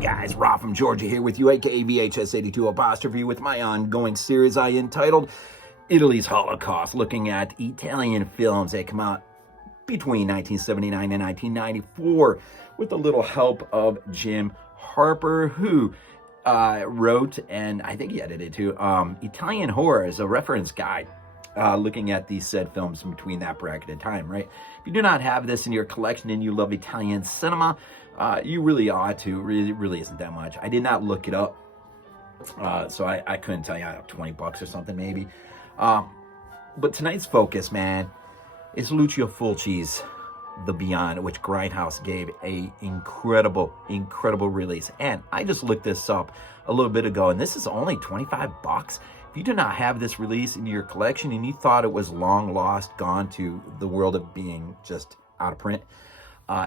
guys, Rob from Georgia here with you, aka VHS82 apostrophe, with my ongoing series I entitled Italy's Holocaust, looking at Italian films that come out between 1979 and 1994 with a little help of Jim Harper, who wrote, and I think he edited too, Italian Horror as a reference guide, looking at these said films between that bracket of time, right? If you do not have this in your collection and you love Italian cinema, you really ought to. Really isn't that much. I did not look it up, so I couldn't tell you. I have $20 or something maybe. But tonight's focus, man, is Lucio Fulci's The Beyond, which Grindhouse gave a incredible release. And I just looked this up a little bit ago, and this is only $25. If you do not have this release in your collection and you thought it was long lost, gone to the world of being just out of print,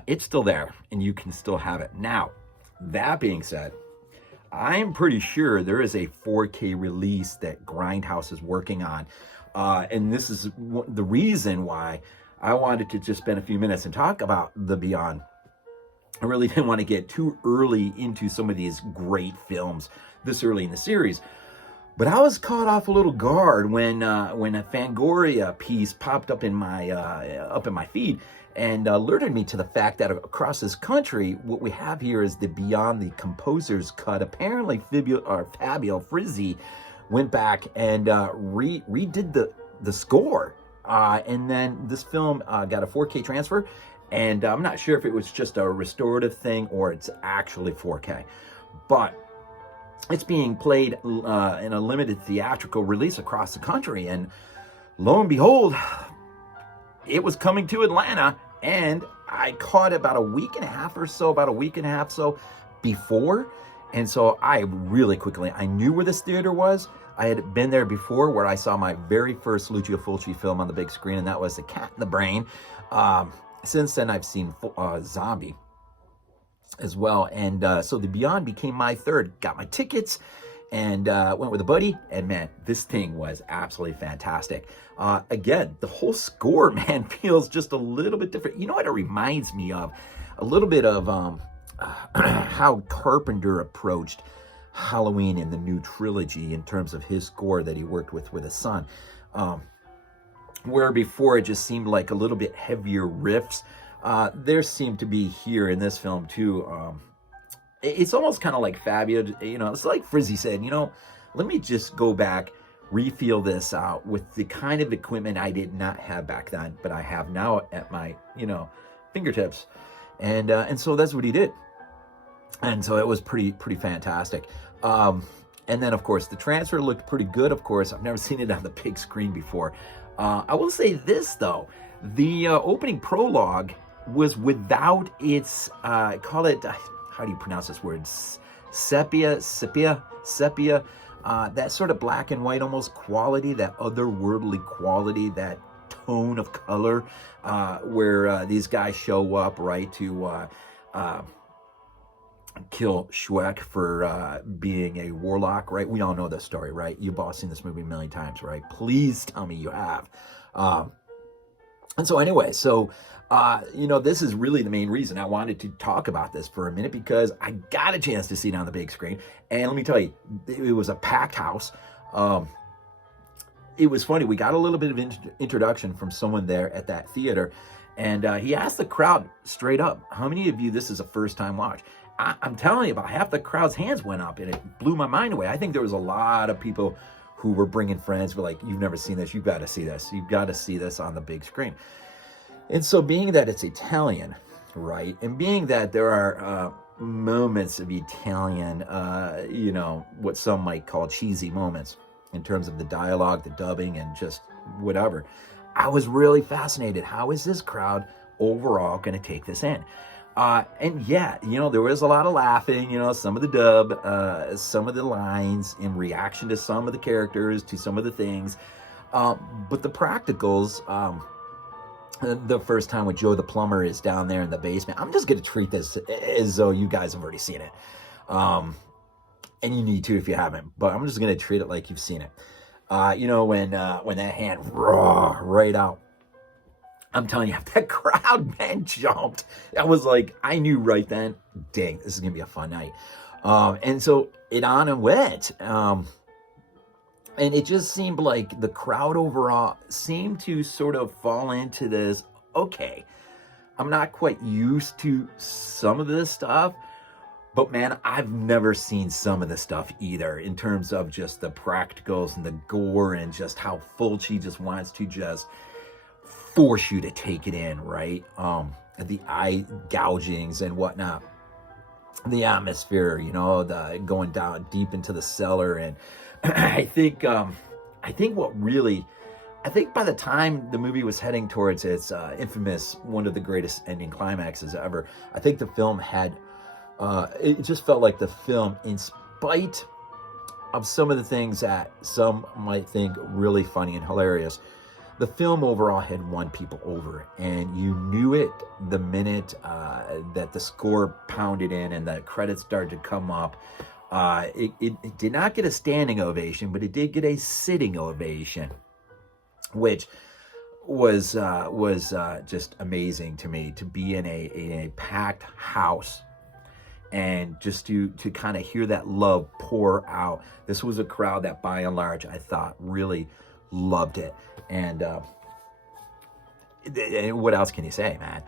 it's still there and you can still have it. Now, that being said, I'm pretty sure there is a 4K release that Grindhouse is working on. And this is the reason why I wanted to just spend a few minutes and talk about The Beyond. I really didn't want to get too early into some of these great films this early in the series. But I was caught off a little guard when a Fangoria piece popped up in my feed and alerted me to the fact that across this country, what we have here is the Beyond the Composer's Cut. Apparently, Fabio Frizzi went back and redid the score, and then this film got a 4K transfer. And I'm not sure if it was just a restorative thing or it's actually 4K, but it's being played in a limited theatrical release across the country. And lo and behold, it was coming to Atlanta, and I caught it about a week and a half before. And so I really quickly, I knew where this theater was. I had been there before, where I saw my very first Lucio Fulci film on the big screen, and that was The Cat in the Brain. Since then, I've seen Zombie as well. And so The Beyond became my third. Got my tickets and went with a buddy. And man, this thing was absolutely fantastic. Again, the whole score, man, feels just a little bit different. You know what it reminds me of? A little bit of how Carpenter approached Halloween in the new trilogy in terms of his score that he worked with his son. Where before it just seemed like a little bit heavier riffs. There seemed to be here in this film too. It's almost kind of like Fabio, it's like Frizzy said, let me just go back, refeel this out with the kind of equipment I did not have back then, but I have now at my, fingertips. And so that's what he did. And so it was pretty fantastic. And then of course the transfer looked pretty good. Of course, I've never seen it on the big screen before. I will say this though, the opening prologue was without its, call it, how do you pronounce this word? Sepia, that sort of black and white almost quality, that otherworldly quality, that tone of color, where these guys show up, right, to kill Schweick for being a warlock, right? We all know that story, right? You've all seen this movie a million times, right? Please tell me you have. And so anyway, this is really the main reason I wanted to talk about this for a minute, because I got a chance to see it on the big screen. And let me tell you, it was a packed house. It was funny. We got a little bit of introduction from someone there at that theater. And he asked the crowd straight up, how many of you, this is a first time watch? I'm telling you, about half the crowd's hands went up, and it blew my mind away. I think there was a lot of people who were bringing friends, were like, you've never seen this, you've got to see this. You've got to see this on the big screen. And so being that it's Italian, right, and being that there are moments of Italian, what some might call cheesy moments in terms of the dialogue, the dubbing, and just whatever, I was really fascinated. How is this crowd overall going to take this in? And yeah, there was a lot of laughing, some of the dub, some of the lines in reaction to some of the characters, to some of the things. But the practicals, the first time with Joe the plumber is down there in the basement, I'm just going to treat this as though you guys have already seen it. And you need to if you haven't, but I'm just going to treat it like you've seen it. When that hand raw right out I'm telling you, if that crowd, man, jumped, I was like, I knew right then, dang, this is going to be a fun night. And so it on and went. And it just seemed like the crowd overall seemed to sort of fall into this, okay, I'm not quite used to some of this stuff, but man, I've never seen some of this stuff either, in terms of just the practicals and the gore and just how Fulci just wants to just force you to take it in, right? The eye gougings and whatnot, the atmosphere, you know, the going down deep into the cellar. And I think by the time the movie was heading towards its infamous, one of the greatest ending climaxes ever, I think the film had, it just felt like the film, in spite of some of the things that some might think really funny and hilarious, the film overall had won people over, and you knew it the minute that the score pounded in and the credits started to come up. It did not get a standing ovation, but it did get a sitting ovation, which was just amazing to me, to be in a packed house and just to kind of hear that love pour out. This was a crowd that, by and large, I thought really loved it. And what else can you say, man?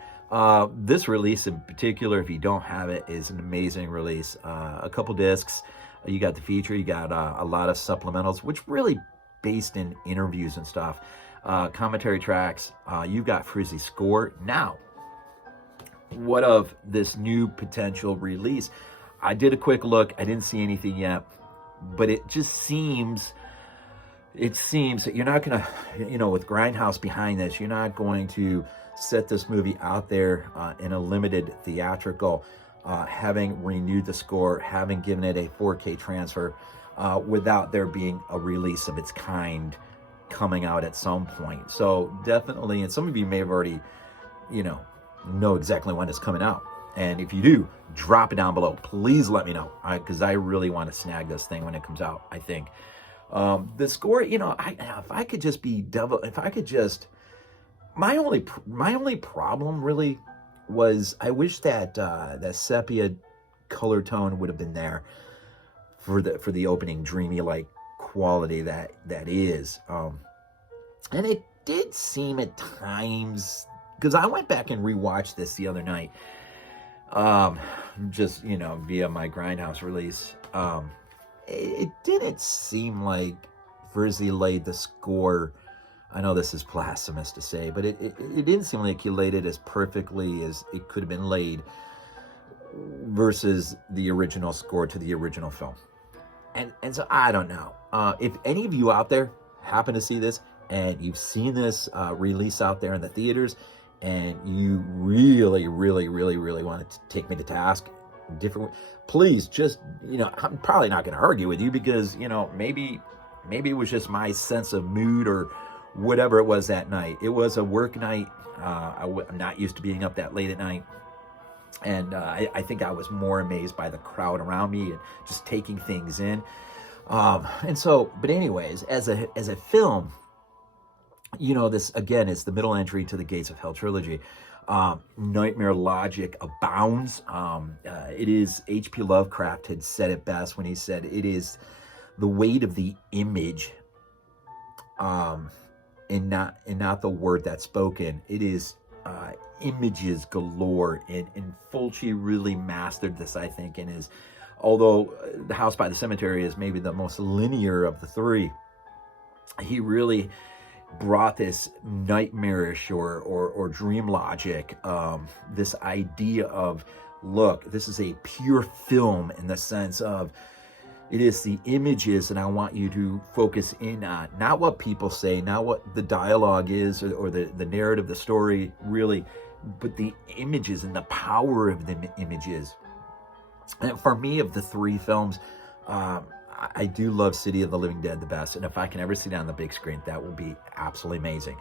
This release in particular, if you don't have it, is an amazing release. A couple discs, you got the feature, you got a lot of supplementals, which really based in interviews and stuff. Commentary tracks, you've got Frizzy's score. Now, what of this new potential release? I did a quick look. I didn't see anything yet, but it just seems that you're not going to, you know, with Grindhouse behind this, you're not going to set this movie out there in a limited theatrical, having renewed the score, having given it a 4K transfer, without there being a release of its kind coming out at some point. So definitely, and some of you may have already, you know exactly when it's coming out. And if you do, drop it down below. Please let me know, because I really want to snag this thing when it comes out, I think. The score, you know, if I could just be devil, if I could just, my only problem really was, I wish that that sepia color tone would have been there for the opening dreamy like quality that is. And it did seem at times, because I went back and rewatched this the other night, just, you know, via my Grindhouse release. It didn't seem like Frizzy laid the score, I know this is blasphemous to say, but it didn't seem like he laid it as perfectly as it could have been laid versus the original score to the original film. And so I don't know. If any of you out there happen to see this and you've seen this release out there in the theaters, and you really, really, really, really want to take me to task, different, please just, you know, I'm probably not going to argue with you, because, you know, maybe it was just my sense of mood or whatever it was that night. It was a work night. I'm not used to being up that late at night. And I think I was more amazed by the crowd around me and just taking things in. And so, but anyways, as a film, you know, this again is the middle entry to the Gates of Hell trilogy. Nightmare logic abounds. It is, H.P. Lovecraft had said it best when he said it is the weight of the image, and not the word that's spoken. It is images galore, and Fulci really mastered this, I think, in his, although The House by the Cemetery is maybe the most linear of the three, he really brought this nightmarish or dream logic, this idea of, look, this is a pure film in the sense of it is the images, and I want you to focus in on not what people say, not what the dialogue is or the narrative, the story really, but the images and the power of the images. And for me, of the three films, I do love City of the Living Dead the best, and if I can ever see it on the big screen, that will be absolutely amazing.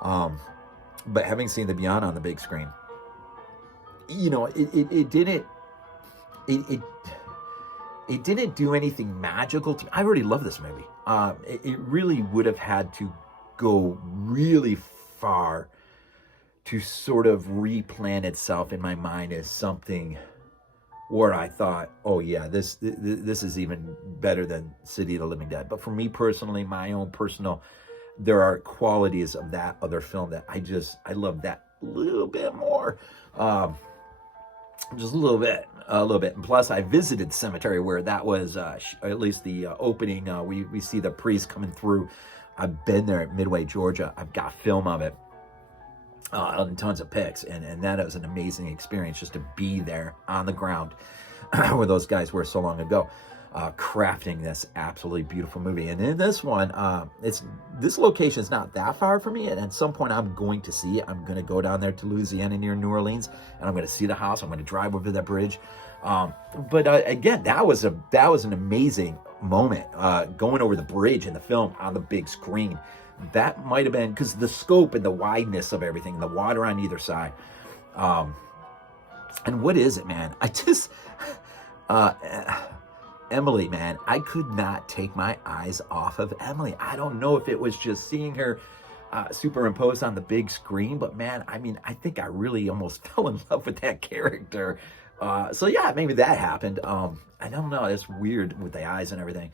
But having seen The Beyond on the big screen, you know, it didn't do anything magical to me. I already love this movie. It really would have had to go really far to sort of replant itself in my mind as something where I thought, oh yeah, this is even better than City of the Living Dead. But for me personally, my own personal, there are qualities of that other film that I love that a little bit more. Just a little bit. And plus, I visited the cemetery where that was, at least the opening. We see the priest coming through. I've been there at Midway, Georgia. I've got film of it. And tons of pics, and that was an amazing experience just to be there on the ground where those guys were so long ago, crafting this absolutely beautiful movie. And in this one, this location is not that far from me, and at some point I'm going to see it. I'm going to go down there to Louisiana near New Orleans, and I'm going to see the house. I'm going to drive over that bridge. But again, that was an amazing moment, going over the bridge in the film on the big screen. That might have been because the scope and the wideness of everything, the water on either side. And what is it, man? Emily, man, I could not take my eyes off of Emily. I don't know if it was just seeing her superimposed on the big screen, but man, I mean, I think I really almost fell in love with that character. So yeah, maybe that happened. I don't know. It's weird with the eyes and everything.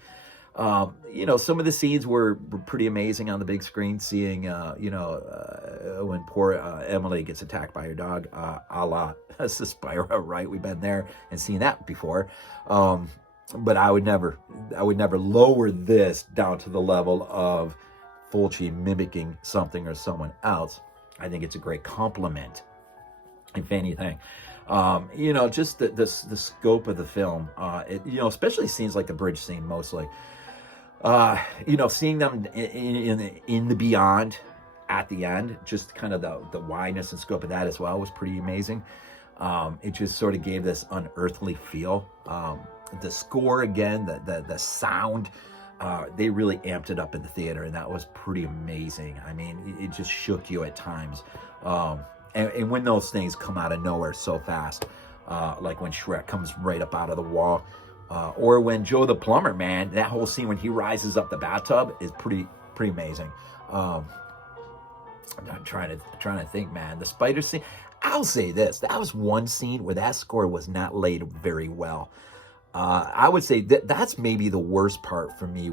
Some of the scenes were pretty amazing on the big screen, seeing, when poor Emily gets attacked by her dog, a la Suspira, right? We've been there and seen that before. But I would never lower this down to the level of Fulci mimicking something or someone else. I think it's a great compliment, if anything. Just the scope of the film, especially scenes like the bridge scene mostly. Seeing them in the beyond at the end, just kind of the wideness and scope of that as well was pretty amazing. It just sort of gave this unearthly feel. The score again, the sound, they really amped it up in the theater, and that was pretty amazing. I mean, it just shook you at times. And when those things come out of nowhere so fast, like when Schweick comes right up out of the wall, or when Joe the plumber, man, that whole scene when he rises up the bathtub is pretty amazing. I'm trying to think, man. The spider scene, I'll say this: that was one scene where that score was not laid very well. I would say that's maybe the worst part for me.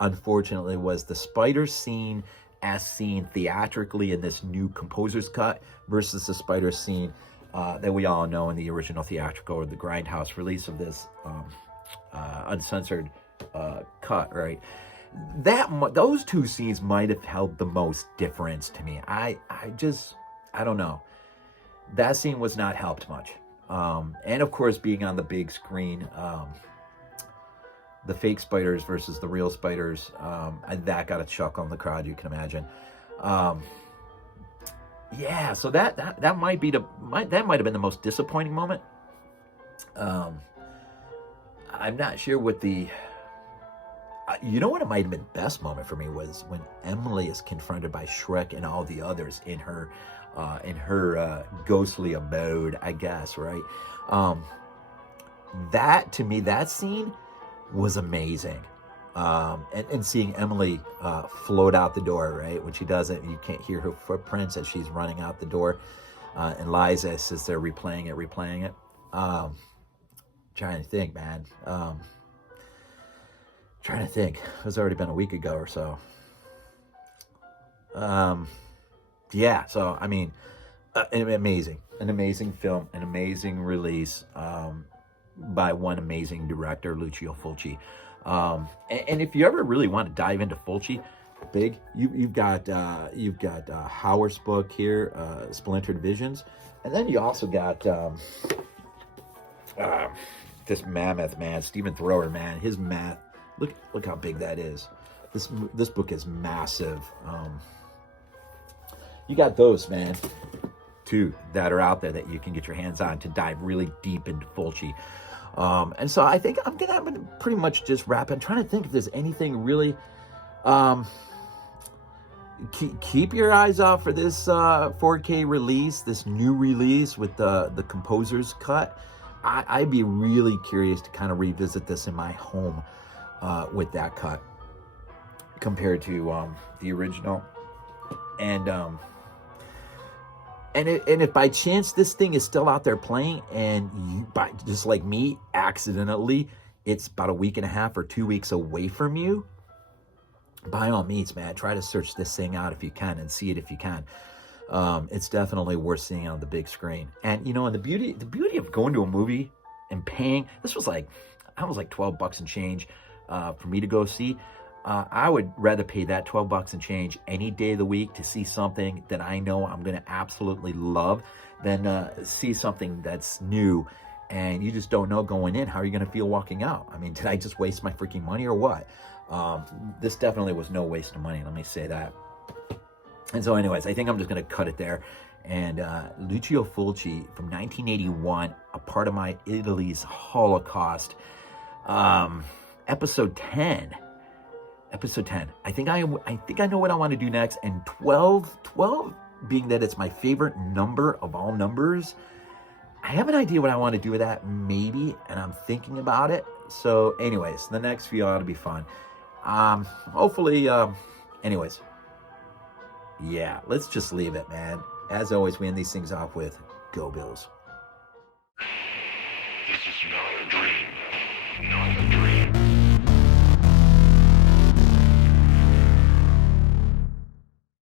Unfortunately, was the spider scene as seen theatrically in this new composer's cut versus the spider scene that we all know in the original theatrical or the Grindhouse release of this uncensored cut, right? Those two scenes might have held the most difference to me. I don't know. That scene was not helped much. And of course, being on the big screen, the fake spiders versus the real spiders, that got a chuckle in the crowd, you can imagine. Yeah, so that might have been the most disappointing moment. I'm not sure what what it might have been the best moment for me was when Emily is confronted by Schweick and all the others in her ghostly abode, I guess, right? That, to me, that scene was amazing. And seeing Emily float out the door, right? When she does it, you can't hear her footprints as she's running out the door. And Liza says they're replaying it. Trying to think, man. Trying to think. It's already been a week ago or so. Yeah, so, I mean, an amazing film, an amazing release by one amazing director, Lucio Fulci. And if you ever really want to dive into Fulci, big, you've got Howard's book here, Splintered Visions, and then you also got this mammoth, man, Stephen Thrower, man, his math. Look how big that is. This book is massive. You got those, man, too, that are out there that you can get your hands on to dive really deep into Fulci. And so I think I'm gonna pretty much just wrap it. I'm trying to think if there's anything really. Keep your eyes out for this 4K release, this new release with the composer's cut. I'd be really curious to kind of revisit this in my home with that cut compared to the original. And And if by chance this thing is still out there playing, and you, by just like me, accidentally, it's about a week and a half or 2 weeks away from you, by all means, man, try to search this thing out if you can and see it if you can. It's definitely worth seeing on the big screen. And you know, and the beauty of going to a movie and paying, this was like, I was like $12 and change for me to go see. I would rather pay that $12 and change any day of the week to see something that I know I'm going to absolutely love than see something that's new and you just don't know going in how you're going to feel walking out. I mean, did I just waste my freaking money or what? This definitely was no waste of money, let me say that. And so anyways, I think I'm just going to cut it there. And Lucio Fulci from 1981, a part of my Italy's Holocaust, episode 10. Episode 10. I think I know what I want to do next. And 12 being that it's my favorite number of all numbers, I have an idea what I want to do with that, maybe, and I'm thinking about it. So anyways, the next few ought to be fun. Hopefully, anyways, yeah, let's just leave it, man. As always, we end these things off with Go Bills. This is not a dream. Not